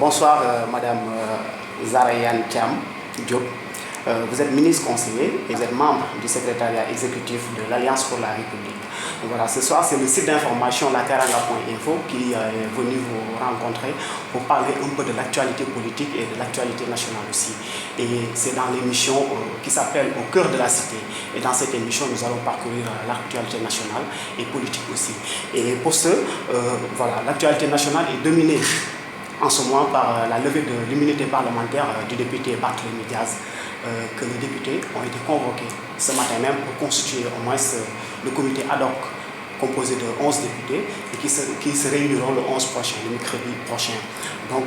Bonsoir Madame Zahra-Iyane Thiam Diop. Vous êtes ministre conseiller et vous êtes membre du secrétariat exécutif de l'Alliance pour la République. Voilà, ce soir, c'est le site d'information lateranga.info qui est venu vous rencontrer pour parler un peu de l'actualité politique et de l'actualité nationale aussi. Et c'est dans l'émission qui s'appelle Au cœur de la cité. Et dans cette émission, nous allons parcourir l'actualité nationale et politique aussi. Et pour ce, voilà, l'actualité nationale est dominée en ce moment par la levée de l'immunité parlementaire du député Barthélémy Diaz, que les députés ont été convoqués ce matin même pour constituer au moins le comité ad hoc composé de 11 députés et qui se réuniront le 11 prochain, le mercredi prochain. Donc,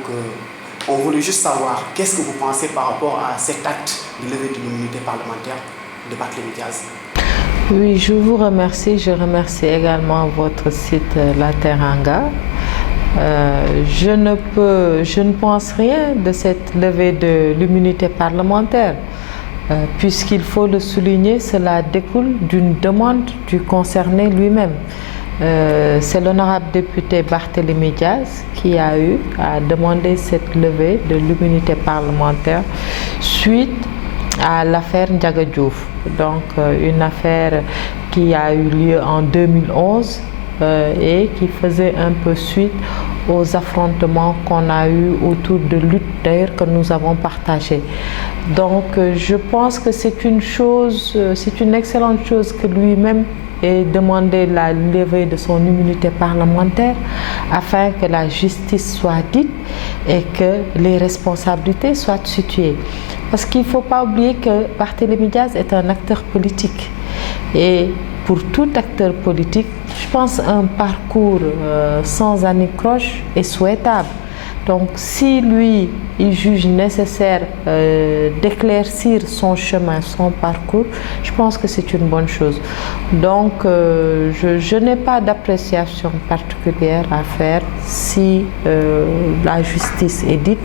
on voulait juste savoir qu'est-ce que vous pensez par rapport à cet acte de levée de l'immunité parlementaire de Barthélémy Diaz. Oui, je vous remercie. Je remercie également votre site La Teranga. Je ne pense rien de cette levée de l'immunité parlementaire, puisqu'il faut le souligner, cela découle d'une demande du concerné lui-même. C'est l'honorable député Barthélémy Diaz qui a eu à demander cette levée de l'immunité parlementaire suite à l'affaire Ndiaga Diouf. Donc une affaire qui a eu lieu en 2011 et qui faisait un peu suite aux affrontements qu'on a eus autour de luttes d'ailleurs que nous avons partagées. Donc je pense que c'est une excellente chose que lui-même ait demandé la levée de son immunité parlementaire afin que la justice soit dite et que les responsabilités soient situées. Parce qu'il ne faut pas oublier que Barthélémy Diaz est un acteur politique. Et pour tout acteur politique, je pense qu'un parcours sans anicroche est souhaitable. Donc si lui, il juge nécessaire d'éclaircir son chemin, son parcours, je pense que c'est une bonne chose. Donc je n'ai pas d'appréciation particulière à faire si la justice est dite,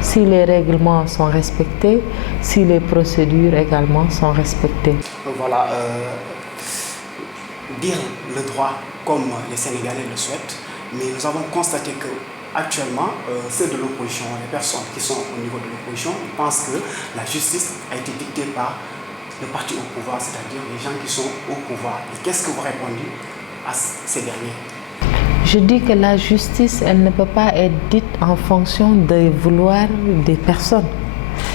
si les règlements sont respectés, si les procédures également sont respectées. Voilà, dire le droit comme les Sénégalais le souhaitent, mais nous avons constaté que actuellement, ceux de l'opposition, les personnes qui sont au niveau de l'opposition, ils pensent que la justice a été dictée par le parti au pouvoir, c'est-à-dire les gens qui sont au pouvoir. Et qu'est-ce que vous répondez à ces derniers? Je dis que la justice, elle ne peut pas être dite en fonction des vouloirs des personnes.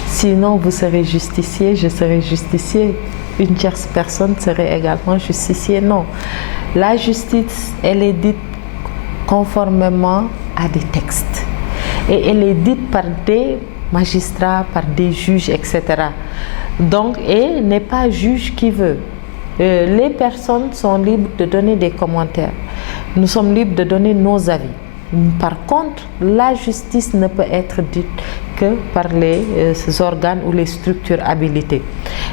Sinon, vous serez justicier, je serai justicier. Une tierce personne serait également justicier. Non. La justice, elle est dite conformément à des textes. Et elle est dite par des magistrats, par des juges, etc. Donc, et n'est pas juge qui veut. Les personnes sont libres de donner des commentaires. Nous sommes libres de donner nos avis. Par contre, la justice ne peut être dite que par ces organes ou les structures habilitées.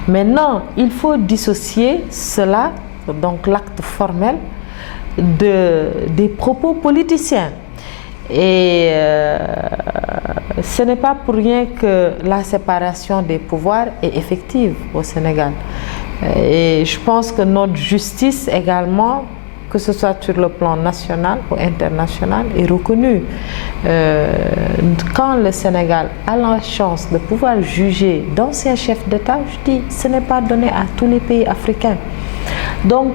Maintenant, il faut dissocier cela, donc l'acte formel, des propos politiciens. Et ce n'est pas pour rien que la séparation des pouvoirs est effective au Sénégal. Et je pense que notre justice également, que ce soit sur le plan national ou international, est reconnue. Quand le Sénégal a la chance de pouvoir juger d'anciens chefs d'État, je dis, ce n'est pas donné à tous les pays africains. Donc,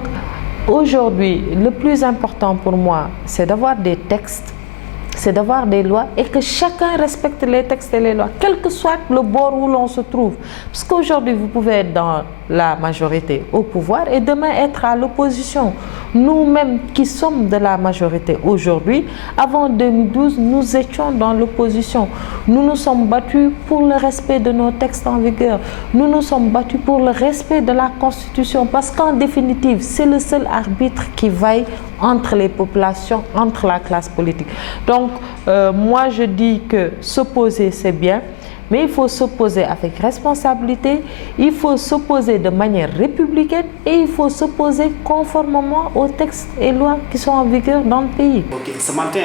aujourd'hui, le plus important pour moi, c'est d'avoir des textes, c'est d'avoir des lois et que chacun respecte les textes et les lois, quel que soit le bord où l'on se trouve. Parce qu'aujourd'hui, vous pouvez être dans la majorité au pouvoir et demain être à l'opposition. Nous-mêmes qui sommes de la majorité aujourd'hui, avant 2012, nous étions dans l'opposition. Nous nous sommes battus pour le respect de nos textes en vigueur. Nous nous sommes battus pour le respect de la Constitution parce qu'en définitive, c'est le seul arbitre qui vaille entre les populations, entre la classe politique. Donc, moi je dis que s'opposer c'est bien, mais il faut s'opposer avec responsabilité, il faut s'opposer de manière républicaine et il faut s'opposer conformément aux textes et lois qui sont en vigueur dans le pays. Ok, ce matin,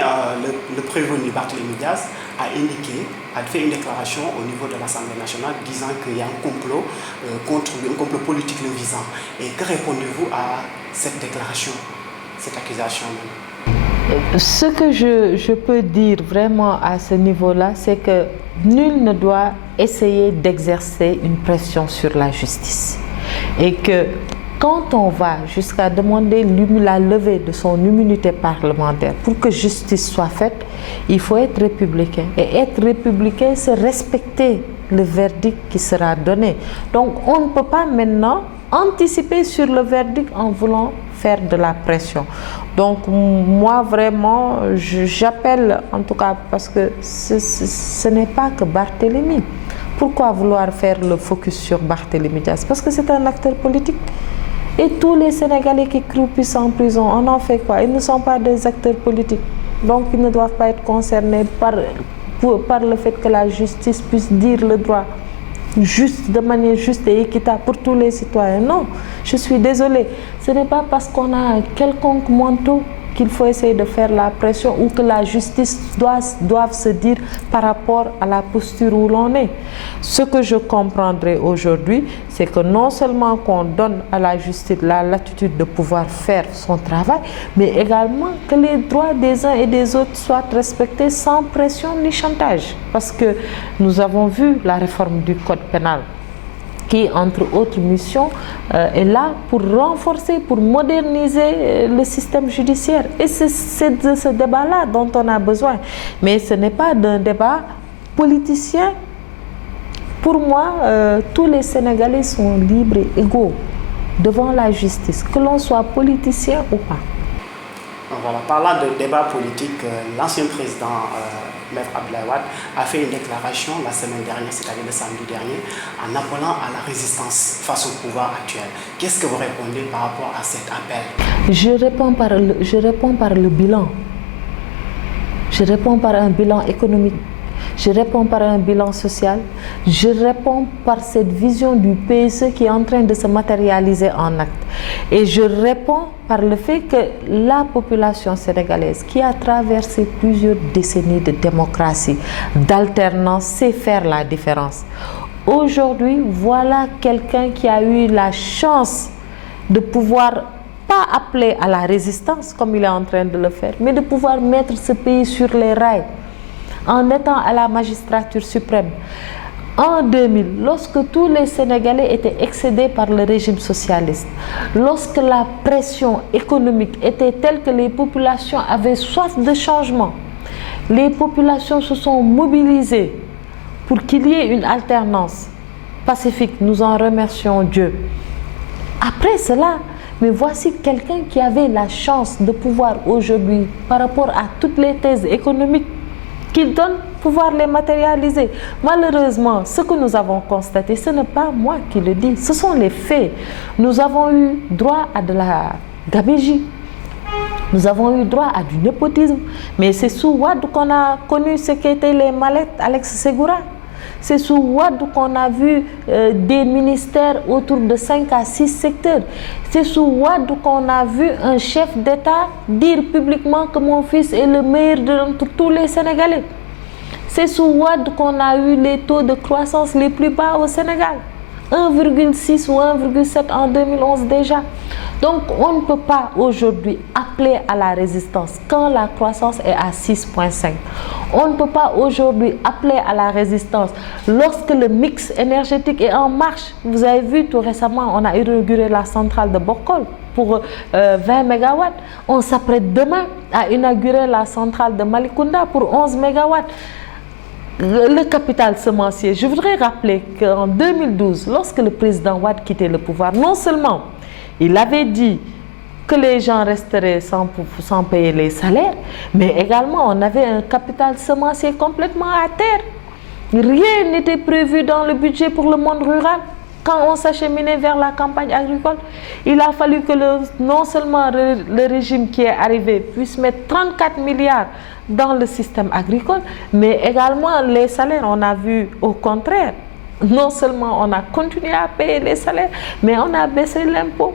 le prévenu Barthélémy Diaz a fait une déclaration au niveau de l'Assemblée nationale disant qu'il y a un complot un complot politique le visant. Et que répondez-vous à cette déclaration, cette accusation? Ce que je peux dire vraiment à ce niveau-là, c'est que nul ne doit essayer d'exercer une pression sur la justice. Et que quand on va jusqu'à demander la levée de son immunité parlementaire pour que justice soit faite, il faut être républicain. Et être républicain, c'est respecter le verdict qui sera donné. Donc on ne peut pas maintenant anticiper sur le verdict en voulant faire de la pression. Donc moi vraiment, j'appelle en tout cas parce que ce n'est pas que Barthélémy. Pourquoi vouloir faire le focus sur Barthélémy Dias? Parce que c'est un acteur politique. Et tous les Sénégalais qui croupissent en prison, on en fait quoi? Ils ne sont pas des acteurs politiques. Donc ils ne doivent pas être concernés par le fait que la justice puisse dire le droit juste, de manière juste et équitable pour tous les citoyens. Non, je suis désolée. Ce n'est pas parce qu'on a un quelconque manteau qu'il faut essayer de faire la pression ou que la justice doit se dire par rapport à la posture où l'on est. Ce que je comprendrai aujourd'hui, c'est que non seulement qu'on donne à la justice la latitude de pouvoir faire son travail, mais également que les droits des uns et des autres soient respectés sans pression ni chantage. Parce que nous avons vu la réforme du code pénal qui, entre autres missions, est là pour renforcer, pour moderniser le système judiciaire. Et c'est de ce débat-là dont on a besoin. Mais ce n'est pas d'un débat politicien. Pour moi, tous les Sénégalais sont libres et égaux devant la justice, que l'on soit politicien ou pas. Voilà, parlant de débat politique, l'ancien président Maître Abdoulaye Wade a fait une déclaration la semaine dernière, c'est-à-dire le samedi dernier, en appelant à la résistance face au pouvoir actuel. Qu'est-ce que vous répondez par rapport à cet appel? Je réponds par le bilan. Je réponds par un bilan économique. Je réponds par un bilan social. Je réponds par cette vision du PSE qui est en train de se matérialiser en actes. Et je réponds par le fait que la population sénégalaise, qui a traversé plusieurs décennies de démocratie, d'alternance, sait faire la différence. Aujourd'hui, voilà quelqu'un qui a eu la chance de pouvoir pas appeler à la résistance comme il est en train de le faire, mais de pouvoir mettre ce pays sur les rails en étant à la magistrature suprême. En 2000, lorsque tous les Sénégalais étaient excédés par le régime socialiste, lorsque la pression économique était telle que les populations avaient soif de changement, les populations se sont mobilisées pour qu'il y ait une alternance pacifique. Nous en remercions Dieu. Après cela, mais voici quelqu'un qui avait la chance de pouvoir aujourd'hui, par rapport à toutes les thèses économiques qu'il donne, pouvoir les matérialiser. Malheureusement, ce que nous avons constaté, ce n'est pas moi qui le dis, ce sont les faits. Nous avons eu droit à de la gabégie. Nous avons eu droit à du népotisme. Mais c'est sous Wade qu'on a connu ce qu'étaient les mallettes Alex Segura. C'est sous Wade qu'on a vu des ministères autour de 5 à 6 secteurs. C'est sous Wade qu'on a vu un chef d'État dire publiquement que mon fils est le meilleur de tous les Sénégalais. C'est sous Wade qu'on a eu les taux de croissance les plus bas au Sénégal. 1,6 ou 1,7 en 2011 déjà. Donc on ne peut pas aujourd'hui appeler à la résistance quand la croissance est à 6,5. On ne peut pas aujourd'hui appeler à la résistance lorsque le mix énergétique est en marche. Vous avez vu tout récemment, on a inauguré la centrale de Bokol pour 20 MW. On s'apprête demain à inaugurer la centrale de Malicounda pour 11 MW. Le capital semencier, je voudrais rappeler qu'en 2012, lorsque le président Wade quittait le pouvoir, non seulement il avait dit que les gens resteraient sans payer les salaires, mais également on avait un capital semencier complètement à terre. Rien n'était prévu dans le budget pour le monde rural. Quand on s'acheminait vers la campagne agricole, il a fallu que non seulement le régime qui est arrivé puisse mettre 34 milliards dans le système agricole, mais également les salaires. On a vu au contraire, non seulement on a continué à payer les salaires, mais on a baissé l'impôt,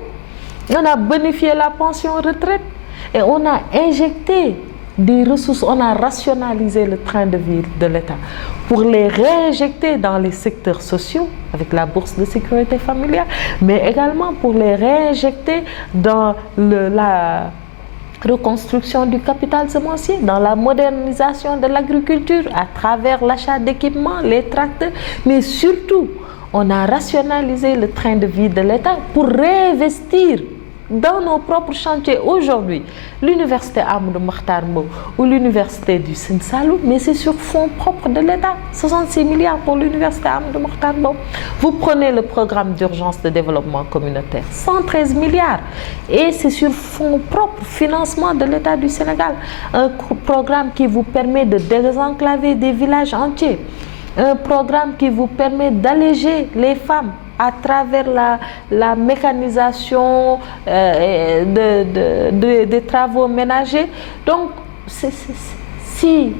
on a bonifié la pension retraite et on a injecté des ressources, on a rationalisé le train de vie de l'État pour les réinjecter dans les secteurs sociaux avec la bourse de sécurité familiale, mais également pour les réinjecter dans reconstruction du capital semencier, dans la modernisation de l'agriculture à travers l'achat d'équipements, les tracteurs, mais surtout, on a rationalisé le train de vie de l'État pour réinvestir dans nos propres chantiers. Aujourd'hui, l'université Amadou Mahtar Mbow ou l'université du Sine Saloum, mais c'est sur fonds propres de l'État, 66 milliards pour l'université Amadou Mahtar Mbow. Vous prenez le programme d'urgence de développement communautaire, 113 milliards, et c'est sur fonds propres, financement de l'État du Sénégal, un programme qui vous permet de désenclaver des villages entiers, un programme qui vous permet d'alléger les femmes à travers la mécanisation des travaux ménagers. Donc, si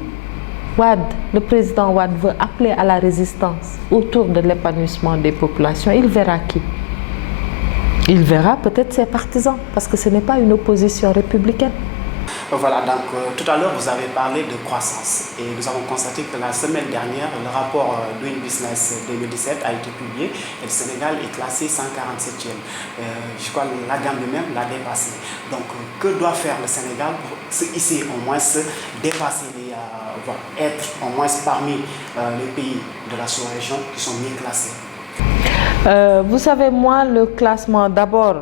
Wade, le président Wade veut appeler à la résistance autour de l'épanouissement des populations, il verra qui? Il verra peut-être ses partisans, parce que ce n'est pas une opposition républicaine. Voilà, donc tout à l'heure vous avez parlé de croissance et nous avons constaté que la semaine dernière, le rapport Doing Business 2017 a été publié et le Sénégal est classé 147e. Je crois que la Gambie même l'a dépassé. Donc que doit faire le Sénégal pour ici au moins se dépasser, être au moins parmi les pays de la sous-région qui sont mieux classés? Vous savez, moi, le classement, d'abord,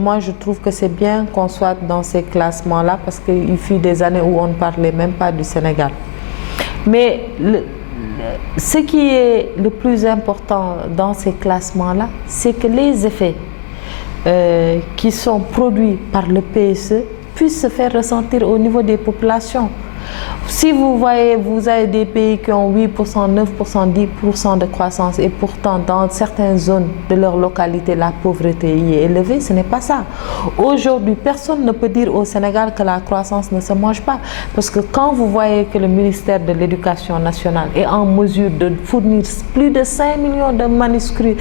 moi je trouve que c'est bien qu'on soit dans ces classements-là parce qu'il fut des années où on ne parlait même pas du Sénégal. Mais ce qui est le plus important dans ces classements-là, c'est que les effets qui sont produits par le PSE puissent se faire ressentir au niveau des populations. Si vous voyez, vous avez des pays qui ont 8%, 9%, 10% de croissance et pourtant dans certaines zones de leur localité, la pauvreté y est élevée, ce n'est pas ça. Aujourd'hui, personne ne peut dire au Sénégal que la croissance ne se mange pas. Parce que quand vous voyez que le ministère de l'Éducation nationale est en mesure de fournir plus de 5 millions de manuscrits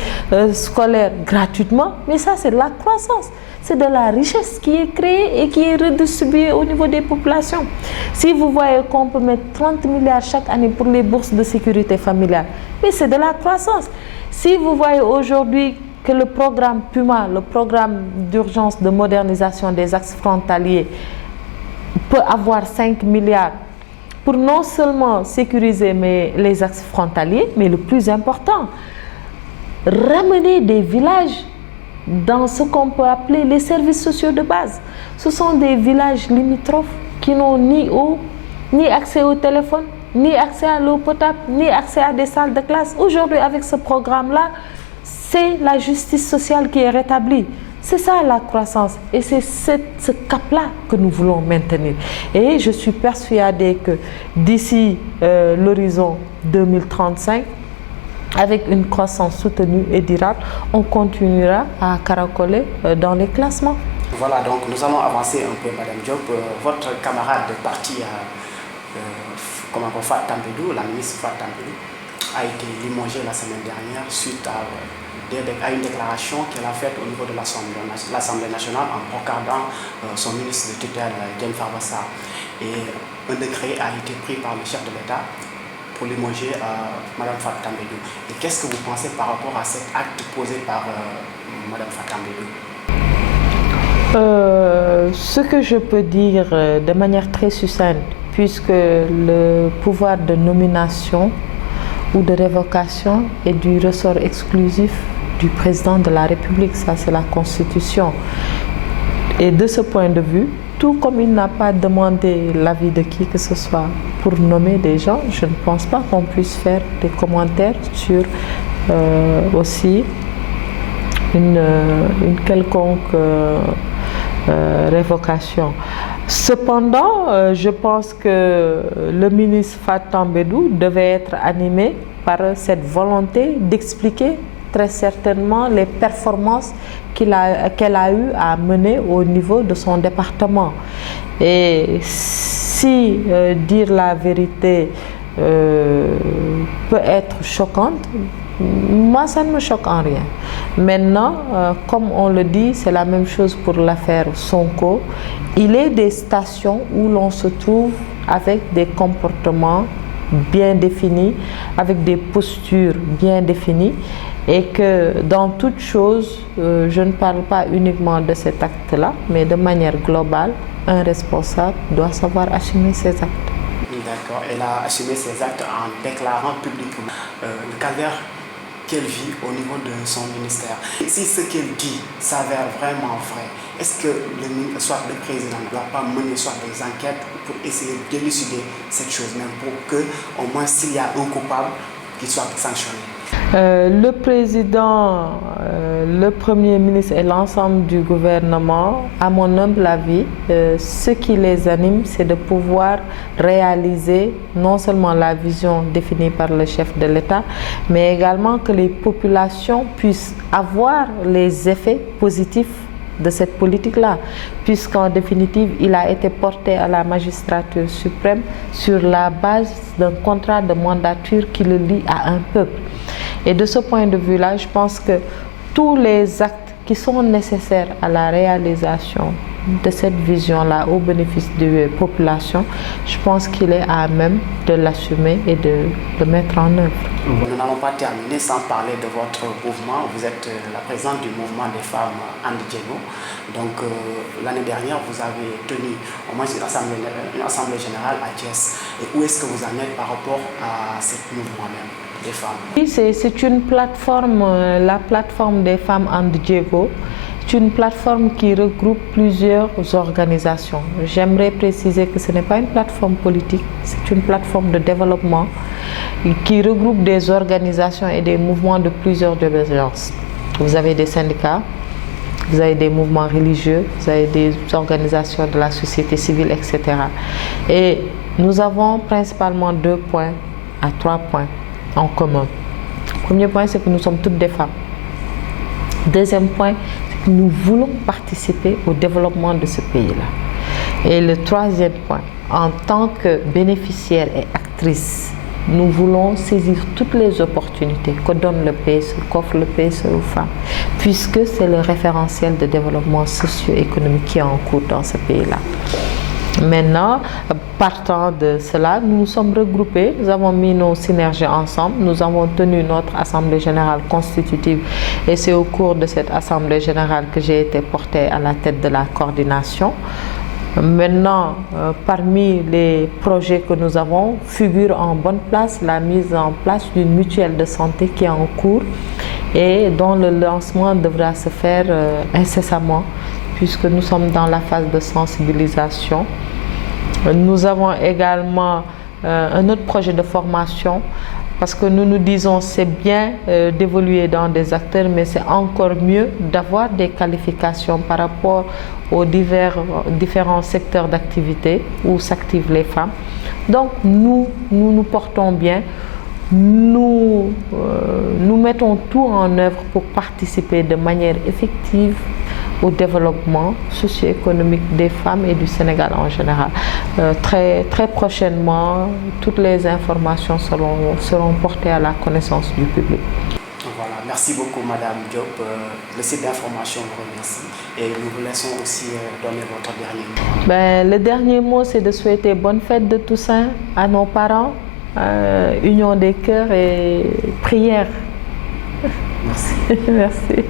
scolaires gratuitement, mais ça c'est de la croissance. C'est de la richesse qui est créée et qui est redistribuée au niveau des populations. Si vous voyez qu'on peut mettre 30 milliards chaque année pour les bourses de sécurité familiale, mais c'est de la croissance. Si vous voyez aujourd'hui que le programme PUMA, le programme d'urgence de modernisation des axes frontaliers, peut avoir 5 milliards pour non seulement sécuriser les axes frontaliers, mais le plus important, ramener des villages dans ce qu'on peut appeler les services sociaux de base. Ce sont des villages limitrophes qui n'ont ni eau, ni accès au téléphone, ni accès à l'eau potable, ni accès à des salles de classe. Aujourd'hui, avec ce programme-là, c'est la justice sociale qui est rétablie. C'est ça la croissance et c'est ce cap-là que nous voulons maintenir. Et je suis persuadée que d'ici l'horizon 2035, avec une croissance soutenue et durable, on continuera à caracoler dans les classements. Voilà, donc nous allons avancer un peu, Madame Diop. Votre camarade de parti, Fat Tambedou, la ministre Fat Tambedou, a été limogée la semaine dernière suite à une déclaration qu'elle a faite au niveau de l'Assemblée nationale en brocardant son ministre de tutelle, Diène Farba Sarr. Et un décret a été pris par le chef de l'État pour limoger Mme Fat Tambedou. Et qu'est-ce que vous pensez par rapport à cet acte posé par Mme Fat Tambedou? Ce que je peux dire de manière très succincte, puisque le pouvoir de nomination ou de révocation est du ressort exclusif du président de la République, ça c'est la Constitution. Et de ce point de vue, tout comme il n'a pas demandé l'avis de qui que ce soit pour nommer des gens, je ne pense pas qu'on puisse faire des commentaires sur aussi une quelconque révocation. Cependant, je pense que le ministre Fat Tambedou devait être animé par cette volonté d'expliquer très certainement les performances qu'elle a eu à mener au niveau de son département. Et si dire la vérité peut être choquante, moi ça ne me choque en rien. Maintenant, comme on le dit, c'est la même chose pour l'affaire Sonko. Il est des stations où l'on se trouve avec des comportements bien définis, avec des postures bien définies, et que dans toute chose, je ne parle pas uniquement de cet acte-là, mais de manière globale, un responsable doit savoir assumer ses actes. D'accord, elle a assumé ses actes en déclarant publiquement le calvaire qu'elle vit au niveau de son ministère. Et si ce qu'elle dit s'avère vraiment vrai, est-ce que soit le président ne doit pas mener soit des enquêtes pour essayer d'élucider cette chose, même pour que, au moins, s'il y a un coupable, qu'il soit sanctionné? Le président, le Premier ministre et l'ensemble du gouvernement, à mon humble avis, ce qui les anime, c'est de pouvoir réaliser non seulement la vision définie par le chef de l'État, mais également que les populations puissent avoir les effets positifs de cette politique-là, puisqu'en définitive, il a été porté à la magistrature suprême sur la base d'un contrat de mandature qui le lie à un peuple. Et de ce point de vue-là, je pense que tous les actes qui sont nécessaires à la réalisation de cette vision-là au bénéfice des populations, je pense qu'il est à même de l'assumer et de le mettre en œuvre. Nous n'allons pas terminer sans parler de votre mouvement. Vous êtes la présidente du mouvement des femmes And Djego. Donc l'année dernière, vous avez tenu au moins une assemblée générale à Thiès. Et où est-ce que vous en êtes par rapport à ce mouvement même des femmes? Oui, c'est une plateforme, la plateforme des femmes And Djego. C'est une plateforme qui regroupe plusieurs organisations. J'aimerais préciser que ce n'est pas une plateforme politique, c'est une plateforme de développement qui regroupe des organisations et des mouvements de plusieurs divergences. Vous avez des syndicats, vous avez des mouvements religieux, vous avez des organisations de la société civile, etc. Et nous avons principalement 2 points à 3 points en commun. Le premier point, c'est que nous sommes toutes des femmes. Deuxième point, c'est que nous voulons participer au développement de ce pays-là. Et le troisième point, en tant que bénéficiaires et actrices, nous voulons saisir toutes les opportunités que donne le PSE, qu'offre le PSE aux femmes, puisque c'est le référentiel de développement socio-économique qui est en cours dans ce pays-là. Maintenant, partant de cela, nous nous sommes regroupés, nous avons mis nos synergies ensemble, nous avons tenu notre assemblée générale constitutive et c'est au cours de cette assemblée générale que j'ai été portée à la tête de la coordination. Maintenant, parmi les projets que nous avons, figure en bonne place la mise en place d'une mutuelle de santé qui est en cours et dont le lancement devra se faire incessamment, puisque nous sommes dans la phase de sensibilisation. Nous avons également un autre projet de formation, parce que nous nous disons c'est bien d'évoluer dans des acteurs, mais c'est encore mieux d'avoir des qualifications par rapport aux différents secteurs d'activité où s'activent les femmes. Donc nous nous portons bien. Nous mettons tout en œuvre pour participer de manière effective au développement socio-économique des femmes et du Sénégal en général. Très prochainement, toutes les informations seront portées à la connaissance du public. Voilà, merci beaucoup Madame Diop. Le site d'information vous remercie et nous vous laissons aussi donner votre dernier mot. Le dernier mot, c'est de souhaiter bonne fête de Toussaint à nos parents, union des cœurs et prière. Merci. Merci.